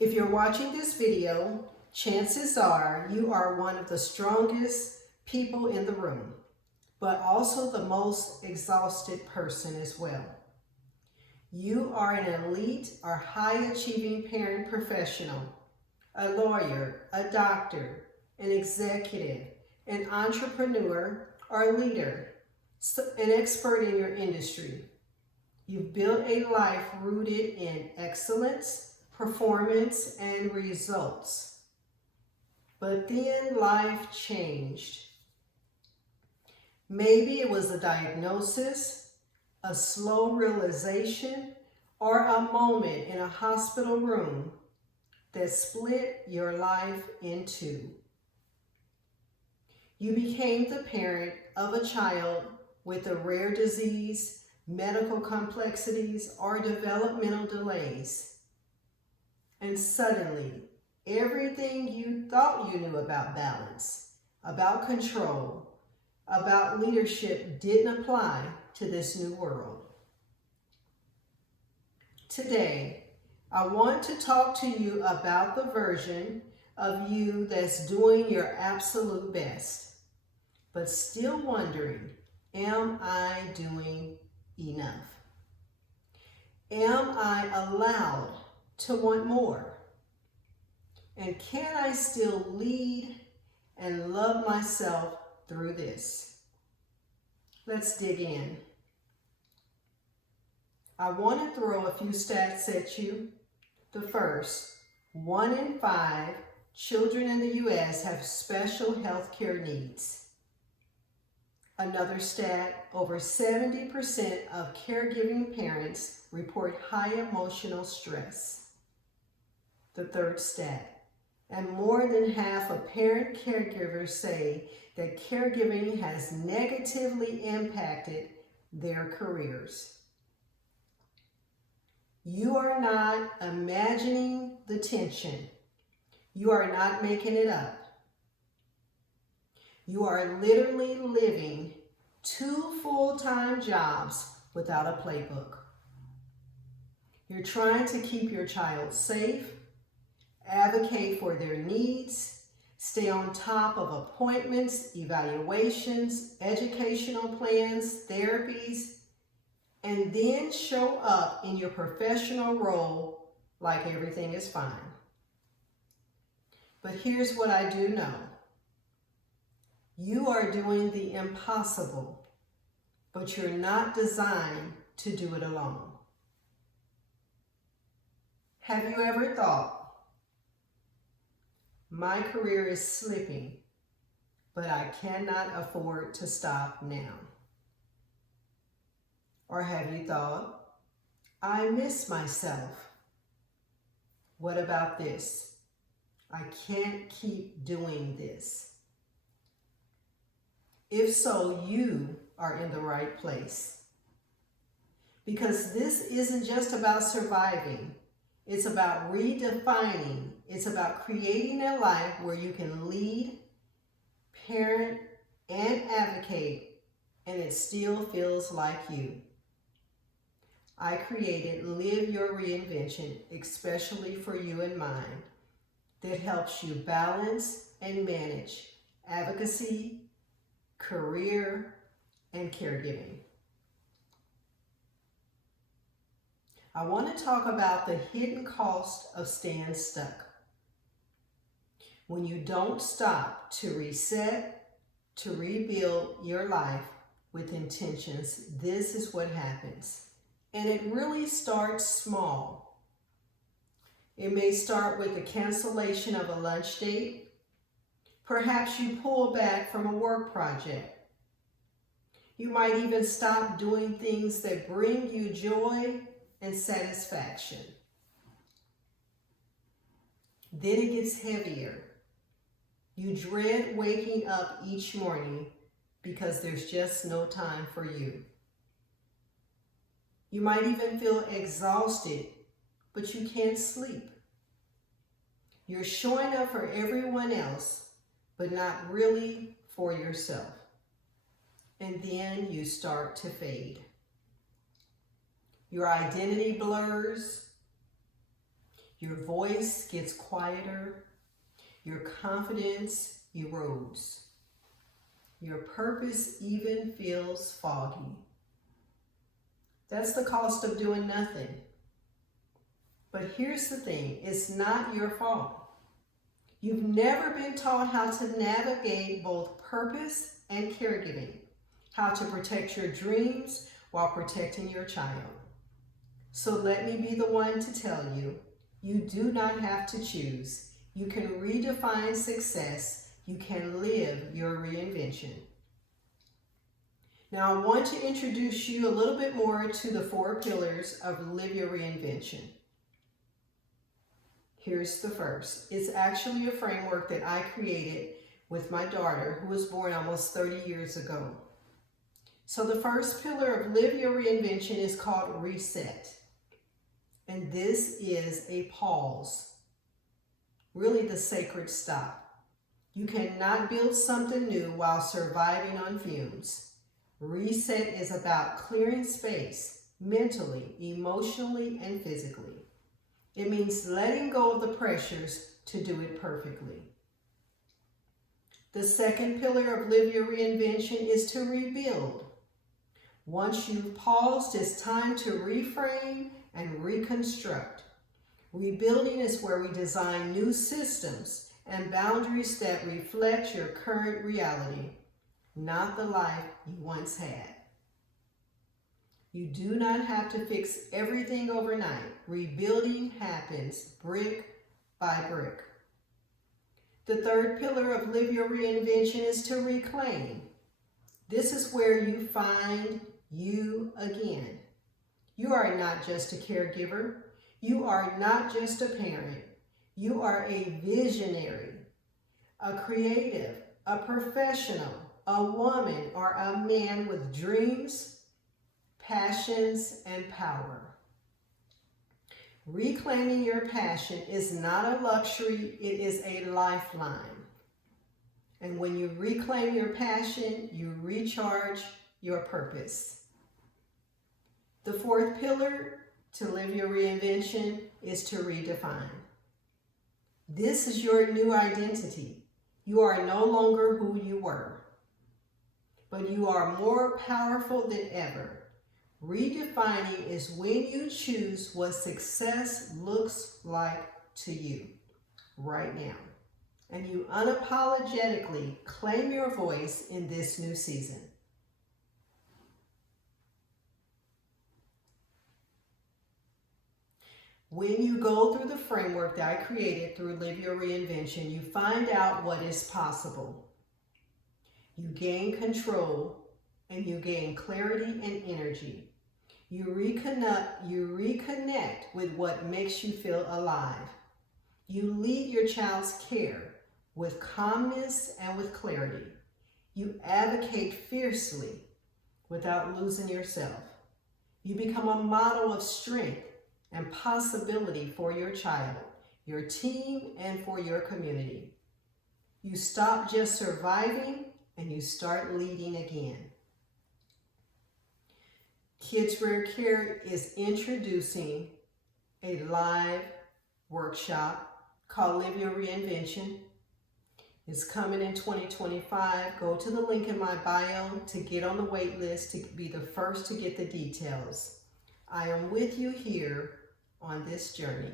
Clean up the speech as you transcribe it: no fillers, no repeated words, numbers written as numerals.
If you're watching this video, chances are you are one of the strongest people in the room, but also the most exhausted person as well. You are an elite or high-achieving parent professional, a lawyer, a doctor, an executive, an entrepreneur, or a leader, an expert in your industry. You've built a life rooted in excellence, performance, and results. But then life changed. Maybe it was a diagnosis, a slow realization, or a moment in a hospital room that split your life in two. You became the parent of a child with a rare disease, medical complexities, or developmental delays. And suddenly, everything you thought you knew about balance, about control, about leadership didn't apply to this new world. Today, I want to talk to you about the version of you that's doing your absolute best, but still wondering, am I doing enough? Am I allowed to want more? And can I still lead and love myself through this? Let's dig in. I want to throw a few stats at you. The first, 1 in 5 children in the U.S. have special health care needs. Another stat, over 70% of caregiving parents report high emotional stress. The third stat, and more than half of parent caregivers say that caregiving has negatively impacted their careers. You are not imagining the tension. You are not making it up. You are literally living 2 full-time jobs without a playbook. You're trying to keep your child safe, advocate for their needs, stay on top of appointments, evaluations, educational plans, therapies, and then show up in your professional role like everything is fine. But here's what I do know. You are doing the impossible, but you're not designed to do it alone. Have you ever thought, my career is slipping, but I cannot afford to stop now? Or have you thought, I miss myself? What about this? I can't keep doing this. If so, you are in the right place. Because this isn't just about surviving. It's about redefining. It's about creating a life where you can lead, parent, and advocate, and it still feels like you. I created Live Your Reinvention especially for you in mind, that helps you balance and manage advocacy, career, and caregiving. I want to talk about the hidden cost of staying stuck. When you don't stop to reset, to rebuild your life with intentions, this is what happens. And it really starts small. It may start with the cancellation of a lunch date. Perhaps you pull back from a work project. You might even stop doing things that bring you joy and satisfaction. Then it gets heavier. You dread waking up each morning because there's just no time for you. You might even feel exhausted, but you can't sleep. You're showing up for everyone else, but not really for yourself. And then you start to fade. Your identity blurs. Your voice gets quieter. Your confidence erodes. Your purpose even feels foggy. That's the cost of doing nothing. But here's the thing, it's not your fault. You've never been taught how to navigate both purpose and caregiving, how to protect your dreams while protecting your child. So let me be the one to tell you, you do not have to choose. You can redefine success. You can live your reinvention. Now I want to introduce you a little bit more to the 4 pillars of Live Your Reinvention. Here's the first. It's actually a framework that I created with my daughter, who was born almost 30 years ago. So the first pillar of Live Your Reinvention is called Reset. And this is a pause, really the sacred stop. You cannot build something new while surviving on fumes. Reset is about clearing space, mentally, emotionally, and physically. It means letting go of the pressures to do it perfectly. The second pillar of Live Your Reinvention is to rebuild. Once you've paused, it's time to reframe and reconstruct. Rebuilding is where we design new systems and boundaries that reflect your current reality, not the life you once had. You do not have to fix everything overnight. Rebuilding happens brick by brick. The third pillar of Live Your Reinvention is to reclaim. This is where you find you again. You are not just a caregiver. You are not just a parent. You are a visionary, a creative, a professional, a woman or a man with dreams, passions, and power. Reclaiming your passion is not a luxury, it is a lifeline. And when you reclaim your passion, you recharge your purpose. The fourth pillar to Live Your Reinvention is to redefine. This is your new identity. You are no longer who you were, but you are more powerful than ever. Redefining is when you choose what success looks like to you right now, and you unapologetically claim your voice in this new season. When you go through the framework that I created through Live Your Reinvention, you find out what is possible. You gain control and you gain clarity and energy. You reconnect with what makes you feel alive. You lead your child's care with calmness and with clarity. You advocate fiercely without losing yourself. You become a model of strength and possibility for your child, your team, and for your community. You stop just surviving and you start leading again. Kids Rare Care is introducing a live workshop called Live Your Reinvention. It's coming in 2025. Go to the link in my bio to get on the wait list to be the first to get the details. I am with you here on this journey.